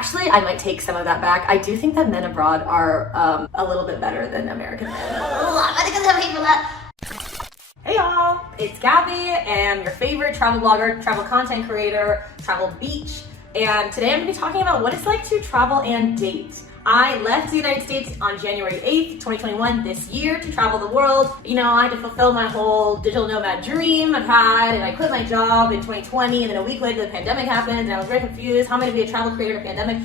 Actually, I might take some of that back. I do think that men abroad are a little bit better than American men. I'm gonna get some hate for that. Hey y'all, it's Gabby and your favorite travel blogger, travel content creator, travel beach. And today I'm gonna be talking about what it's like to travel and date. I left the United States on January 8th, 2021, this year to travel the world. You know, I had to fulfill my whole digital nomad dream I've had, and I quit my job in 2020, and then a week later the pandemic happened, and I was very confused. How am I gonna be a travel creator in a pandemic?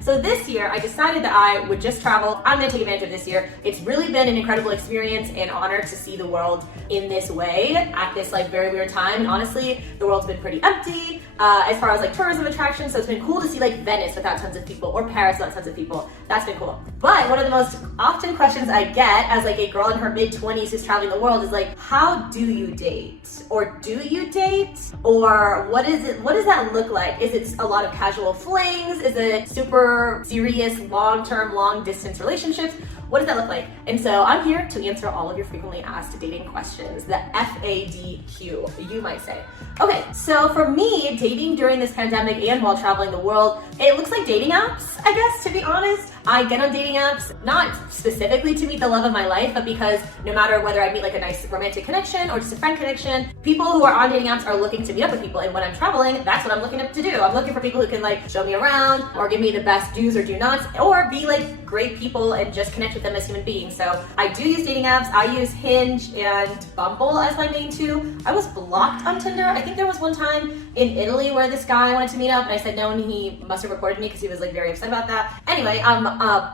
So this year, I decided that I would just travel. I'm gonna take advantage of this year. It's really been an incredible experience and honor to see the world in this way at this like very weird time. And honestly, the world's been pretty empty as far as like tourism attractions, so it's been cool to see like Venice without tons of people, or Paris without tons of people. That's been cool. But one of the most often questions I get as like a girl in her mid-20s who's traveling the world is like, how do you date? Or do you date? Or what does that look like? Is it a lot of casual flings? Is it super serious, long-term, long-distance relationships? What does that look like? And so I'm here to answer all of your frequently asked dating questions, the FADQ, you might say. Okay, so for me, dating during this pandemic and while traveling the world, it looks like dating apps, I guess, to be honest. I get on dating apps, not specifically to meet the love of my life, but because no matter whether I meet like a nice romantic connection or just a friend connection, people who are on dating apps are looking to meet up with people. And when I'm traveling, that's what I'm looking up to do. I'm looking for people who can like show me around or give me the best do's or do nots, or be like great people and just connect with them as human beings. So I do use dating apps. I use Hinge and Bumble as my main two. I was blocked on Tinder. I think there was one time in Italy where this guy wanted to meet up and I said no, and he must have reported me because he was like very upset about that. Anyway,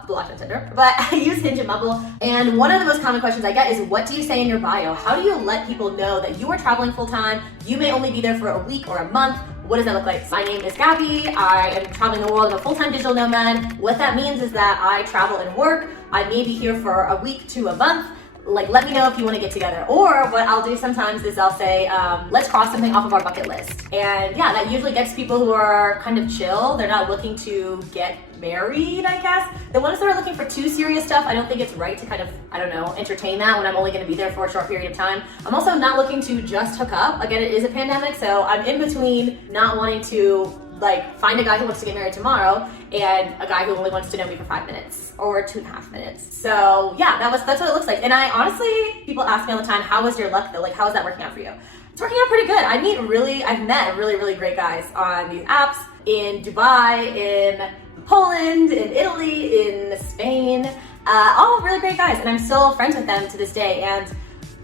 blocked on Tinder, but I use Hinge and Bumble. And one of the most common questions I get is, what do you say in your bio? How do you let people know that you are traveling full time? You may only be there for a week or a month. What does that look like? My name is Gabby. I am traveling the world. I'm a full-time digital nomad. What that means is that I travel and work. I may be here for a week to a month. Like, let me know if you want to get together. Or what I'll do sometimes is I'll say, let's cross something off of our bucket list. And yeah, that usually gets people who are kind of chill. They're not looking to get married, I guess. The ones that are looking for too serious stuff, I don't think it's right to kind of, I don't know, entertain that when I'm only going to be there for a short period of time. I'm also not looking to just hook up. Again, it is a pandemic, so I'm in between not wanting to like find a guy who wants to get married tomorrow and a guy who only wants to know me for 5 minutes or 2.5 minutes. So yeah, that's what it looks like. And I honestly, people ask me all the time, how was your luck though? Like, how is that working out for you? It's working out pretty good. I've met really great guys on these apps in Dubai, in Poland, in Italy, in Spain, all really great guys. And I'm still friends with them to this day. And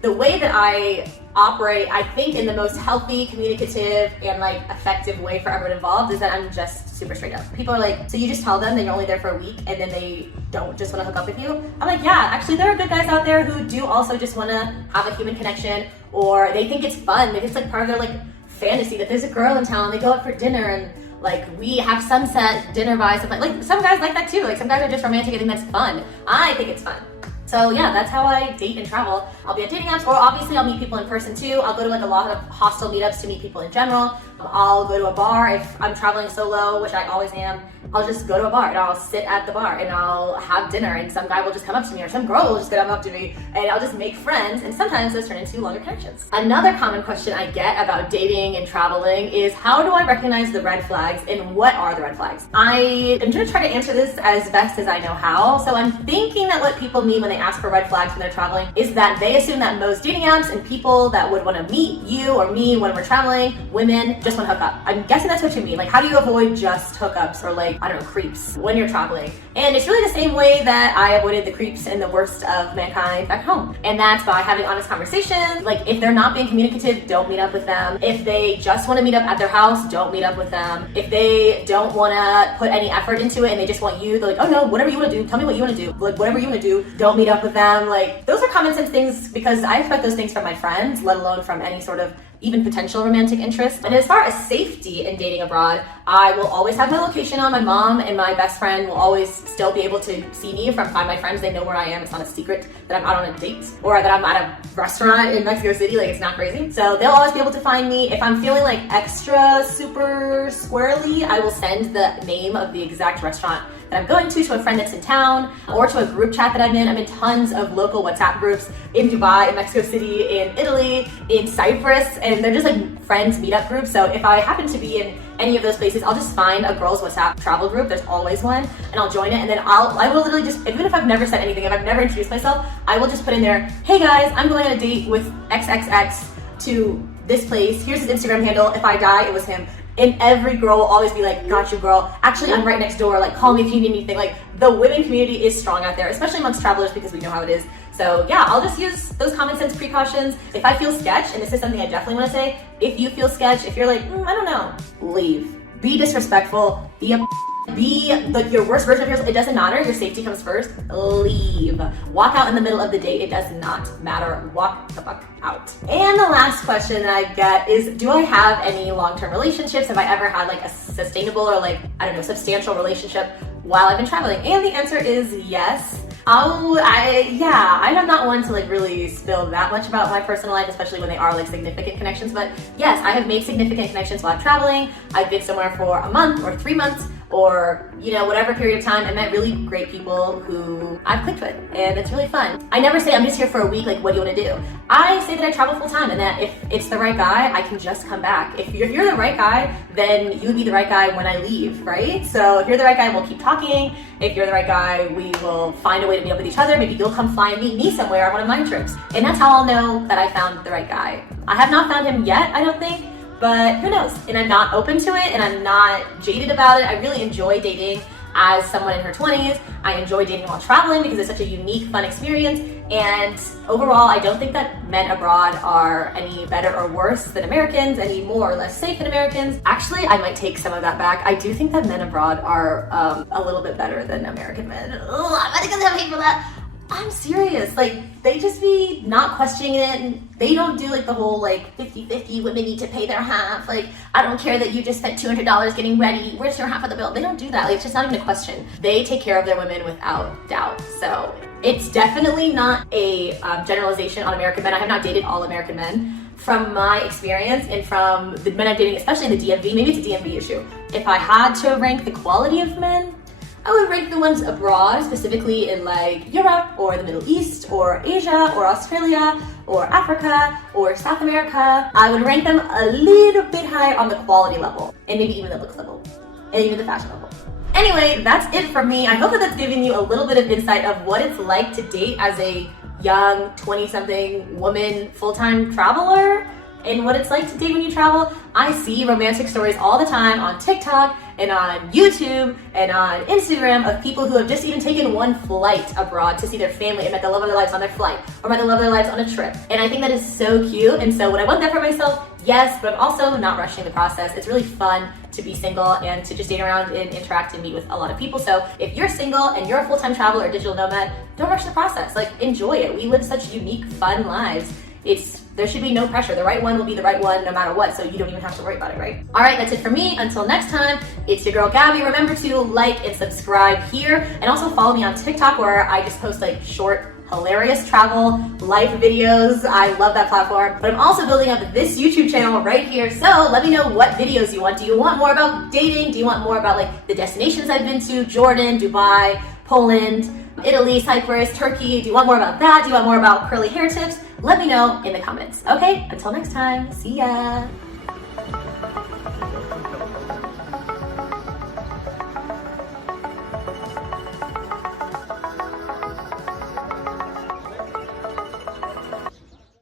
the way that I operate, I think, in the most healthy, communicative, and like effective way for everyone involved is that I'm just super straight up. People are like, so you just tell them that you're only there for a week and then they don't just want to hook up with you? I'm like, yeah, actually there are good guys out there who do also just want to have a human connection, or they think it's fun. Maybe it's like part of their like fantasy that there's a girl in town, they go out for dinner and like we have sunset dinner vibes. Like some guys like that too. Like some guys are just romantic and think that's fun. I think it's fun. So yeah, that's how I date and travel. I'll be at dating apps, or obviously I'll meet people in person too. I'll go to like a lot of hostel meetups to meet people in general. I'll go to a bar if I'm traveling solo, which I always am. I'll just go to a bar and I'll sit at the bar and I'll have dinner, and some guy will just come up to me or some girl will just come up to me and I'll just make friends, and sometimes those turn into longer connections. Another common question I get about dating and traveling is, how do I recognize the red flags and what are the red flags? I am going to try to answer this as best as I know how. So I'm thinking that what people mean when they ask for red flags when they're traveling is that they assume that most dating apps and people that would want to meet you or me when we're traveling, women, just want to hook up. I'm guessing that's what you mean. Like, how do you avoid just hookups or like, I don't know, creeps when you're traveling? And it's really the same way that I avoided the creeps and the worst of mankind back home. And that's by having honest conversations. Like, if they're not being communicative, don't meet up with them. If they just want to meet up at their house, don't meet up with them. If they don't want to put any effort into it and they just want you, they're like, oh no, whatever you want to do, tell me what you want to do. Like, whatever you want to do, don't meet up with them. Like, those are common sense things because I expect those things from my friends, let alone from any sort of even potential romantic interest. And as far as safety in dating abroad, I will always have my location on. My mom and my best friend will always still be able to see me if I'm by my friends. They know where I am. It's not a secret that I'm out on a date or that I'm at a restaurant in Mexico City. Like, it's not crazy. So they'll always be able to find me. If I'm feeling like extra super squirrely, I will send the name of the exact restaurant that I'm going to a friend that's in town, or to a group chat that I'm in. I'm in tons of local WhatsApp groups in Dubai, in Mexico City, in Italy, in Cyprus, and they're just like friends meetup groups. So if I happen to be in any of those places, I'll just find a girls WhatsApp travel group. There's always one, and I'll join it, and then I will literally just, even if I've never said anything, if I've never introduced myself, I will just put in there, hey guys, I'm going on a date with XXX to this place. Here's his Instagram handle. If I die, it was him. And every girl will always be like, got you, girl. Actually, I'm right next door. Like, call me if you need anything. Like, the women community is strong out there, especially amongst travelers, because we know how it is. So yeah, I'll just use those common sense precautions. If I feel sketch, and this is something I definitely want to say, if you feel sketch, if you're like, I don't know, leave. Be disrespectful. Be your worst version of yourself. It doesn't matter. Your safety comes first. Leave. Walk out in the middle of the date. It does not matter. Walk the fuck out. And the last question that I get is, do I have any long-term relationships? Have I ever had like a sustainable or like, I don't know, substantial relationship while I've been traveling? And the answer is yes. I'm not one to like really spill that much about my personal life, especially when they are like significant connections. But yes, I have made significant connections while I'm traveling. I've been somewhere for a month or 3 months, or whatever period of time, and met really great people who I've clicked with, and it's really fun. I never say I'm just here for a week, like what do you want to do? I say that I travel full time, and that if it's the right guy, I can just come back. If you're the right guy, then you would be the right guy when I leave, right? So if you're the right guy, we'll keep talking. If you're the right guy, we will find a way to meet up with each other. Maybe you'll come fly and meet me somewhere on one of my trips, and that's how I'll know that I found the right guy. I have not found him yet, I don't think, but who knows? And I'm not open to it, and I'm not jaded about it. I really enjoy dating as someone in her 20s. I enjoy dating while traveling because it's such a unique, fun experience. And overall, I don't think that men abroad are any better or worse than Americans, any more or less safe than Americans. Actually, I might take some of that back. I do think that men abroad are a little bit better than American men. Oh, I'm gonna get some hate for that. I'm serious. Like, they just be not questioning it, and they don't do like the whole like 50-50 women need to pay their half. Like, I don't care that you just spent $200 getting ready. Where's your half of the bill? They don't do that. Like, it's just not even a question. They take care of their women without doubt. So it's definitely not a generalization on American men. I have not dated all American men. From my experience and from the men I'm dating, especially in the DMV, maybe it's a DMV issue. If I had to rank the quality of men, I would rank the ones abroad, specifically in like Europe or the Middle East or Asia or Australia or Africa or South America. I would rank them a little bit higher on the quality level, and maybe even the looks level, and even the fashion level. Anyway, that's it for me. I hope that that's giving you a little bit of insight of what it's like to date as a young 20-something woman full-time traveler, and what it's like to date when you travel. I see romantic stories all the time on TikTok and on YouTube and on Instagram of people who have just even taken one flight abroad to see their family and met the love of their lives on their flight, or met the love of their lives on a trip. And I think that is so cute. And so would I want that for myself? Yes, but I'm also not rushing the process. It's really fun to be single and to just date around and interact and meet with a lot of people. So if you're single and you're a full-time traveler or digital nomad, don't rush the process. Like, enjoy it. We live such unique, fun lives. There should be no pressure. The right one will be the right one no matter what, so you don't even have to worry about it, right? All right, that's it for me. Until next time, it's your girl Gabby. Remember to like and subscribe here, and also follow me on TikTok, where I just post like short, hilarious travel life videos. I love that platform. But I'm also building up this YouTube channel right here, so let me know what videos you want. Do you want more about dating? Do you want more about like the destinations I've been to? Jordan, Dubai, Poland, Italy, Cyprus, Turkey. Do you want more about that? Do you want more about curly hair tips? Let me know in the comments. Okay, until next time, see ya.